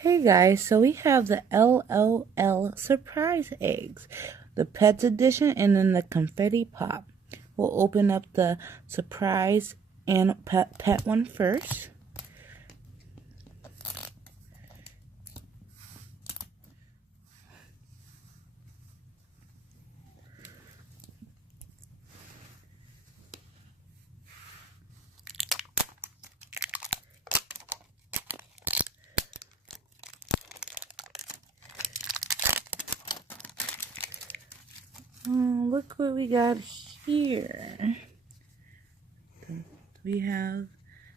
Hey guys, so we have the LOL surprise eggs, the Pets edition, and then the confetti pop. We'll open up the surprise and pet one first. Oh, look what we got here. We have,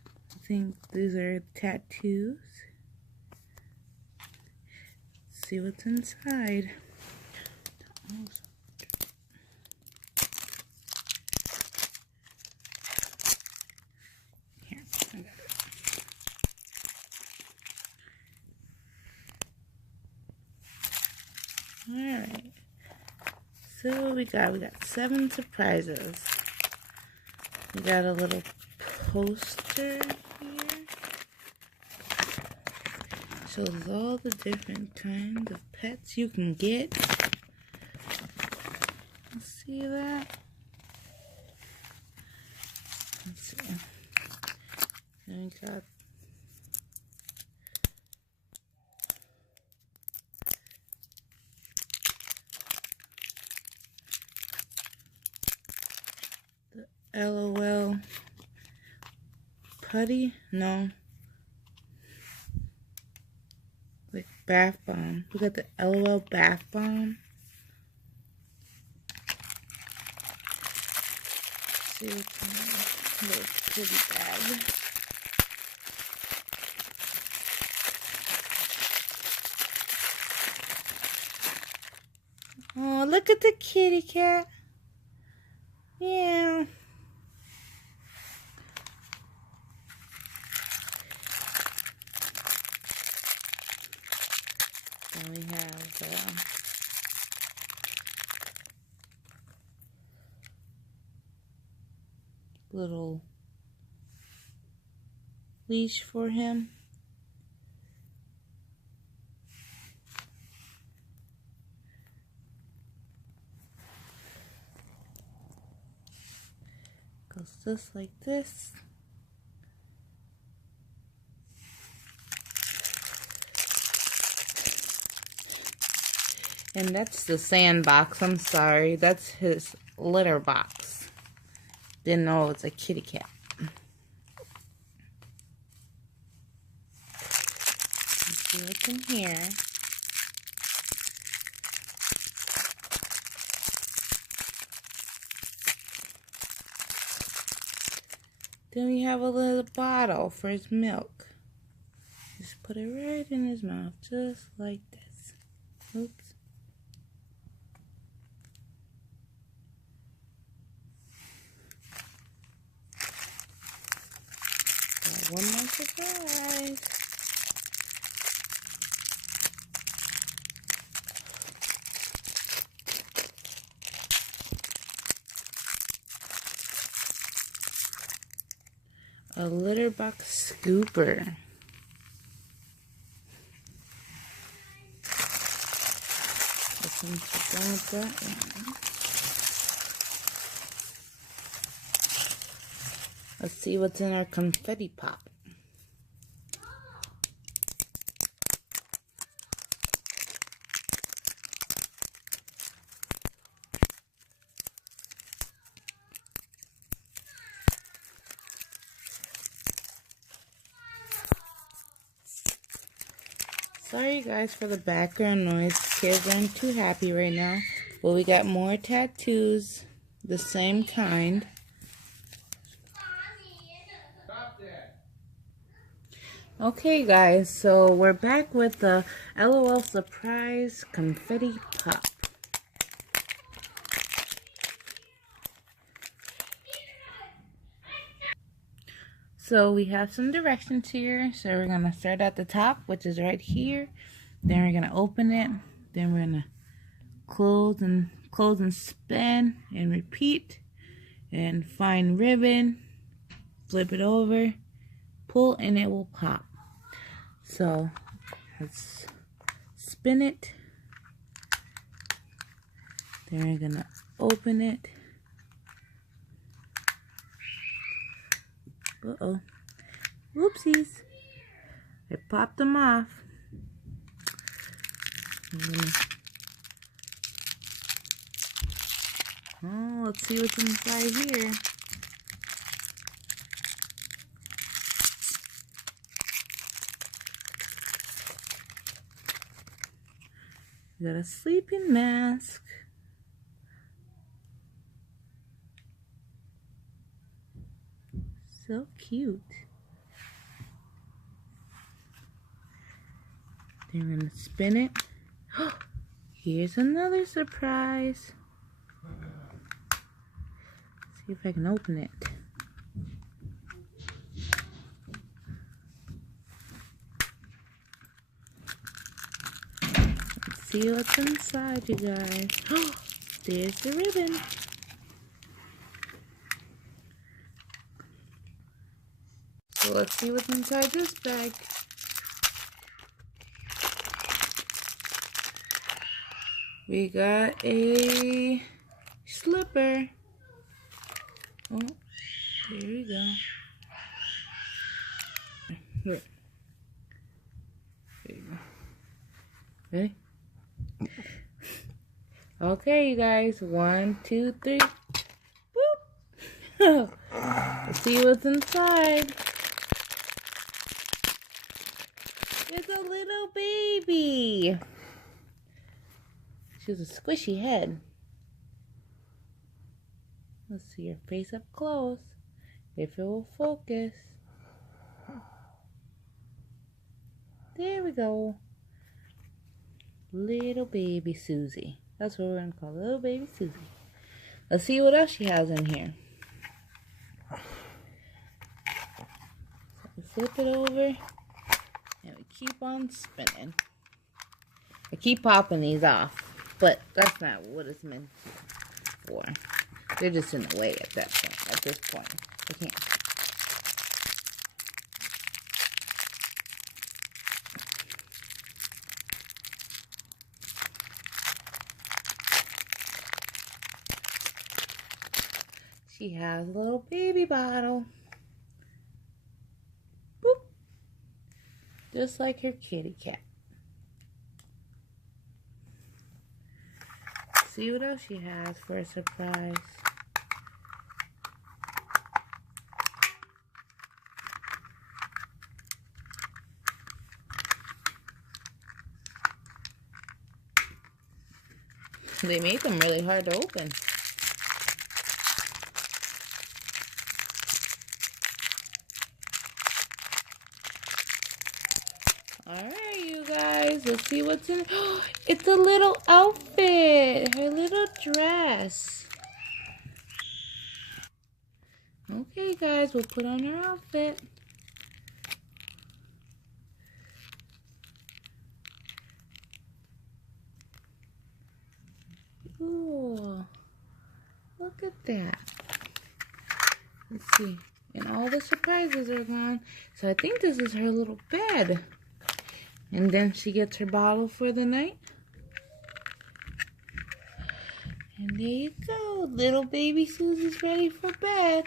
I think these are tattoos. Let's see what's inside. Here, I got it. Alright. So we got 7 surprises. We got a little poster here. Shows all the different kinds of pets you can get. See that? Let's see. Then we got the LOL putty? No. Like bath bomb. We got the LOL bath bomb. Let's see what's in this little kitty bag. Oh, look at the kitty cat. Yeah. Then we have little leash for him. Goes just like this. And that's the sandbox. I'm sorry. That's his litter box. Didn't know it's a kitty cat. Let's see what's in here. Then we have a little bottle for his milk. Just put it right in his mouth, just like this. Oops. Got one more surprise. A litter box scooper. Done with that one. Let's see what's in our confetti pop. Sorry guys for the background noise. Kids aren't too happy right now. But we got more tattoos, the same kind. Okay guys, so we're back with the LOL surprise confetti pop. So we have some directions here. So we're going to start at the top, which is right here. Then we're going to open it. Then we're going to close and spin and repeat. And find ribbon. Flip it over. Pull and it will pop. So Let's spin it. Then we're gonna open it. Uh-oh. Whoopsies. I popped them off. Oh, let's see what's inside here. We got a sleeping mask. So cute. Then we're gonna spin it. Here's another surprise. See if I can open it. Let's see what's inside, you guys. There's the ribbon. So let's see what's inside this bag. We got a slipper. Oh, there we go. Wait. There you go. Ready? Okay, you guys. 1, 2, 3. Whoop! Let's see what's inside. It's a little baby. She has a squishy head. Let's see your face up close. If it will focus. There we go. Little baby Susie. That's what we're going to call little baby Susie. Let's see what else she has in here. So we flip it over. And we keep on spinning. I keep popping these off. But that's not what it's meant for. They're just in the way at that point. At this point, I can't. She has a little baby bottle. Boop. Just like her kitty cat. See what else she has for a surprise. They made them really hard to open. Alright, you guys, let's see what's in. It's a little outfit. Her little dress. Okay, guys, we'll put on her outfit. Ooh, look at that. Let's see. And all the surprises are gone. So I think this is her little bed. And then she gets her bottle for the night. And there you go. Little baby Susie's ready for bed.